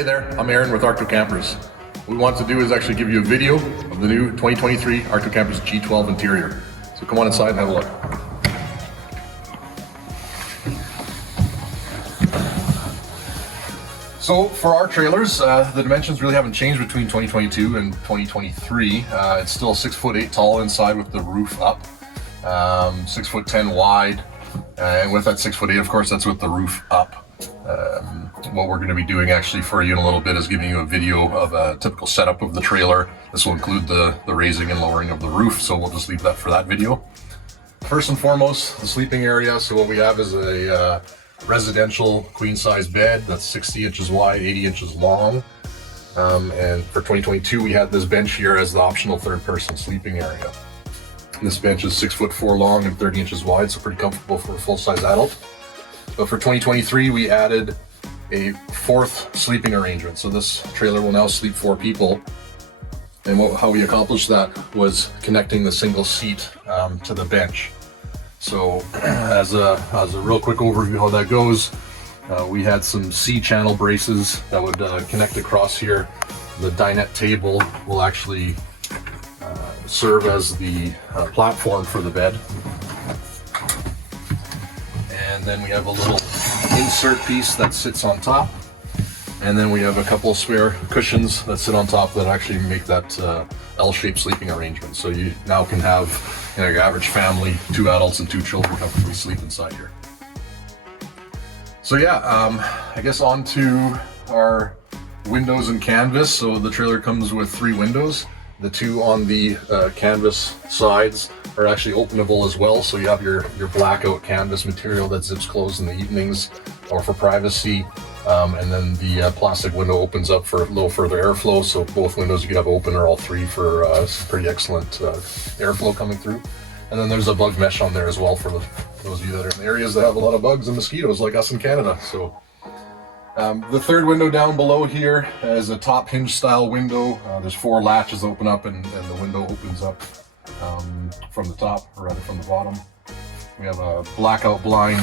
Hey there, I'm Aaron with Arkto Campers. What we want to do is actually give you a video of the new 2023 Arkto Campers G12 interior. So come on inside and have a look. So for our trailers, the dimensions really haven't changed between 2022 and 2023. It's still 6'8" tall inside with the roof up, 6'10" wide, and with that 6'8", of course, that's with the roof up. What we're going to be doing actually for you in a little bit is giving you a video of a typical setup of the trailer. This will include the raising and lowering of the roof, so we'll just leave that for that video. First and foremost, the sleeping area. So what we have is a residential queen size bed that's 60 inches wide, 80 inches long. And for 2022, we had this bench here as the optional third person sleeping area. This bench is 6'4" long and 30 inches wide, so pretty comfortable for a full size adult. But for 2023, we added a fourth sleeping arrangement. So this trailer will now sleep 4 people. And how we accomplished that was connecting the single seat to the bench. So as a real quick overview how that goes, we had some C-channel braces that would connect across here. The dinette table will actually serve as the platform for the bed. And then we have a little insert piece that sits on top. And then we have a couple of spare cushions that sit on top that actually make that L-shaped sleeping arrangement. So you now can have, you know, your average family, 2 adults and 2 children comfortably sleep inside here. So yeah, I guess on to our windows and canvas. So the trailer comes with 3 windows. The 2 on the canvas sides are actually openable as well. So you have your blackout canvas material that zips closed in the evenings or for privacy. And then the plastic window opens up for a little further airflow. So both windows you can have open, or all 3 for pretty excellent airflow coming through. And then there's a bug mesh on there as well for those of you that are in areas that have a lot of bugs and mosquitoes like us in Canada. So the third window down below here is a top hinge style window. There's 4 latches open up and the window opens up from the top, or rather from the bottom. We have a blackout blind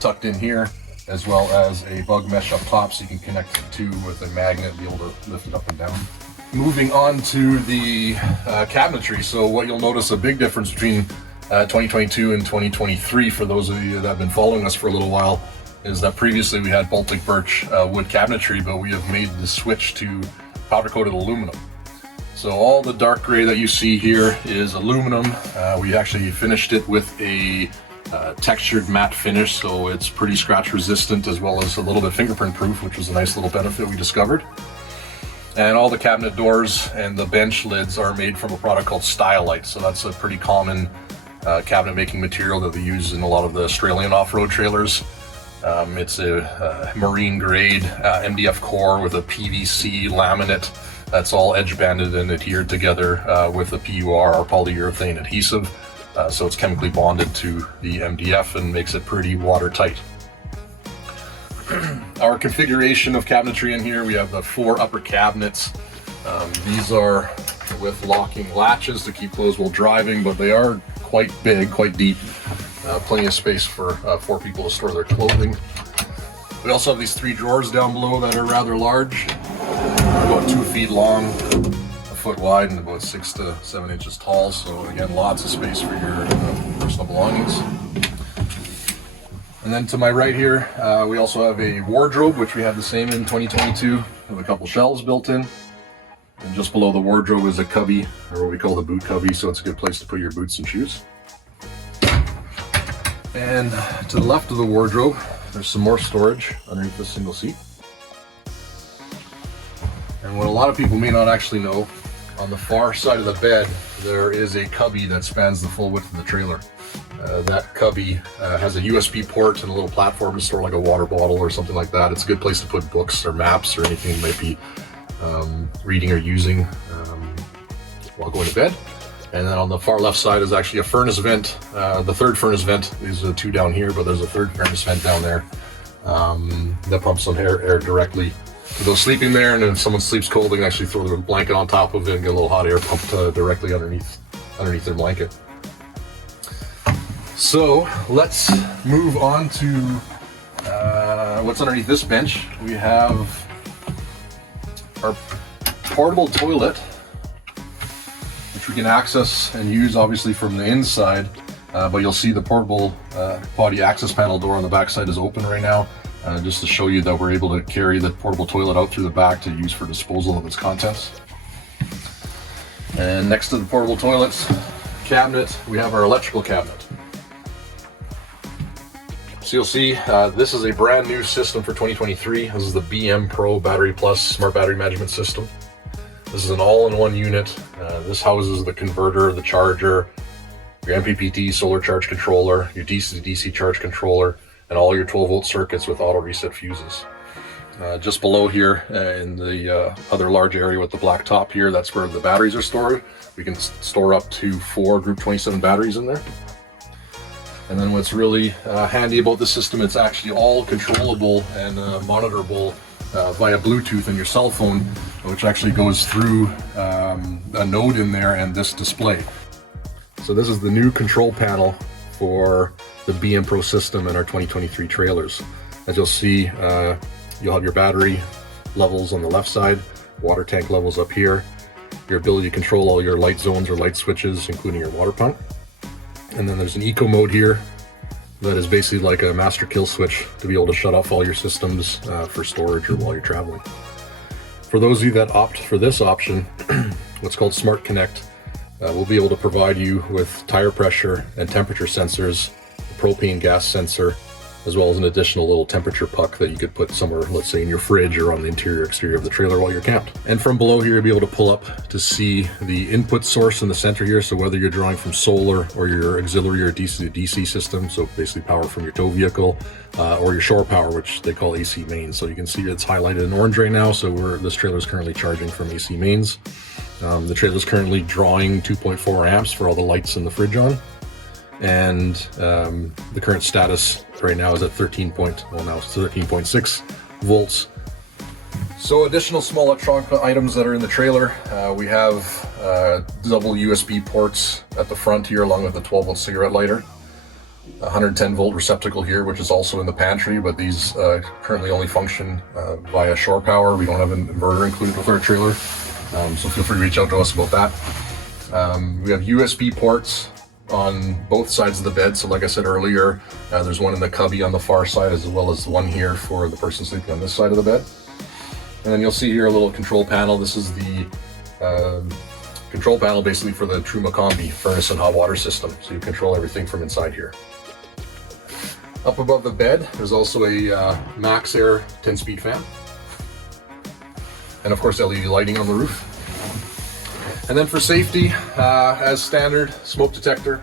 tucked in here, as well as a bug mesh up top so you can connect it to with a magnet, be able to lift it up and down. Moving on to the cabinetry. So what you'll notice a big difference between 2022 and 2023, for those of you that have been following us for a little while, is that previously we had Baltic birch wood cabinetry, but we have made the switch to powder coated aluminum. So all the dark gray that you see here is aluminum. We actually finished it with a textured matte finish, so it's pretty scratch resistant as well as a little bit fingerprint proof, which was a nice little benefit we discovered. And all the cabinet doors and the bench lids are made from a product called Stylite. So that's a pretty common cabinet making material that we use in a lot of the Australian off-road trailers. It's a marine grade MDF core with a PVC laminate that's all edge banded and adhered together with a PUR, or polyurethane adhesive. So it's chemically bonded to the MDF and makes it pretty watertight. Our configuration of cabinetry in here, we have the 4 upper cabinets. These are with locking latches to keep closed while driving, but they are quite big, quite deep. Plenty of space for 4 people to store their clothing. We also have these 3 drawers down below that are rather large, about 2 feet long, a foot wide, and about 6 to 7 inches tall. So again, lots of space for your personal belongings. And then to my right here, we also have a wardrobe, which we had the same in 2022, with a couple shelves built in. And just below the wardrobe is a cubby, or what we call the boot cubby, so it's a good place to put your boots and shoes. And to the left of the wardrobe, there's some more storage underneath this single seat. And what a lot of people may not actually know, on the far side of the bed, there is a cubby that spans the full width of the trailer. That cubby has a USB port and a little platform to store like a water bottle or something like that. It's a good place to put books or maps or anything you might be reading or using while going to bed. And then on the far left side is actually a furnace vent, the third furnace vent. These are 2 down here, but there's a third furnace vent down there that pumps some air directly to those sleeping there. And if someone sleeps cold, they can actually throw their blanket on top of it and get a little hot air pumped directly underneath their blanket. So let's move on to what's underneath this bench. We have our portable toilet, which we can access and use obviously from the inside, but you'll see the portable potty access panel door on the back side is open right now, just to show you that we're able to carry the portable toilet out through the back to use for disposal of its contents. And next to the portable toilets cabinet, we have our electrical cabinet. So you'll see this is a brand new system for 2023. This is the BM Pro Battery Plus Smart Battery Management System. This is an all-in-one unit. This houses the converter, the charger, your MPPT solar charge controller, your DC to DC charge controller, and all your 12-volt circuits with auto reset fuses. Just below here in the other large area with the black top here, that's where the batteries are stored. We can store up to 4 Group 27 batteries in there. And then what's really handy about the system, it's actually all controllable and monitorable via Bluetooth in your cell phone, which actually goes through a node in there and this display. So this is the new control panel for the BM Pro system in our 2023 trailers. As you'll see, you'll have your battery levels on the left side, water tank levels up here, your ability to control all your light zones or light switches, including your water pump. And then there's an eco mode here that is basically like a master kill switch to be able to shut off all your systems for storage or while you're traveling. For those of you that opt for this option, what's called Smart Connect, we'll be able to provide you with tire pressure and temperature sensors, a propane gas sensor, as well as an additional little temperature puck that you could put somewhere, let's say in your fridge or on the interior exterior of the trailer while you're camped. And from below here, you'll be able to pull up to see the input source in the center here. So whether you're drawing from solar or your auxiliary or DC to DC system, so basically power from your tow vehicle, or your shore power, which they call AC mains. So you can see it's highlighted in orange right now. So this trailer is currently charging from AC mains. The trailer is currently drawing 2.4 amps for all the lights in the fridge on. And the current status right now is at 13.6 volts. So additional small electronic items that are in the trailer, we have double USB ports at the front here along with the 12-volt cigarette lighter, 110 volt receptacle here, which is also in the pantry, but these currently only function via shore power. We don't have an inverter included with our trailer, so feel free to reach out to us about that. We have USB ports on both sides of the bed. So like I said earlier, there's one in the cubby on the far side as well as one here for the person sleeping on this side of the bed. And then you'll see here a little control panel. This is the control panel basically for the Truma Combi furnace and hot water system. So you control everything from inside here. Up above the bed, there's also a Max Air 10-speed fan. And of course LED lighting on the roof. And then for safety, as standard, smoke detector,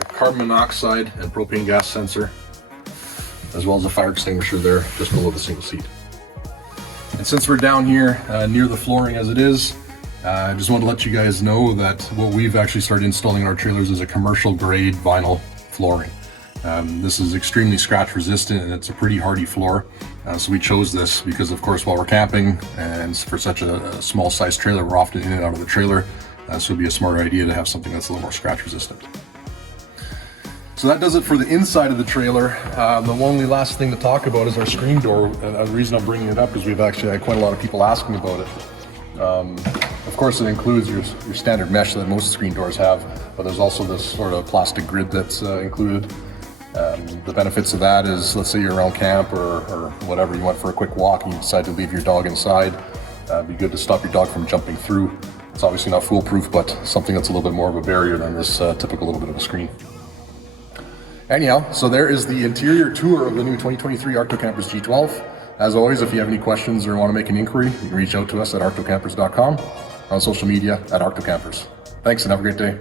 a carbon monoxide and propane gas sensor, as well as a fire extinguisher there just below the single seat. And since we're down here near the flooring as it is, I just want to let you guys know that what we've actually started installing in our trailers is a commercial grade vinyl flooring. This is extremely scratch resistant and it's a pretty hardy floor. So we chose this because of course while we're camping and for such a small size trailer, we're often in and out of the trailer. So it'd be a smart idea to have something that's a little more scratch resistant. So that does it for the inside of the trailer. The only last thing to talk about is our screen door. The reason I'm bringing it up is we've actually had quite a lot of people asking about it. Of course it includes your standard mesh that most screen doors have, but there's also this sort of plastic grid that's included. The benefits of that is, let's say you're around camp or whatever, you went for a quick walk and you decide to leave your dog inside. It'd be good to stop your dog from jumping through. It's obviously not foolproof, but something that's a little bit more of a barrier than this typical little bit of a screen. Anyhow, so there is the interior tour of the new 2023 Arkto Campers G12. As always, if you have any questions or want to make an inquiry, you can reach out to us at arktocampers.com, on social media at Arkto Campers. Thanks and have a great day.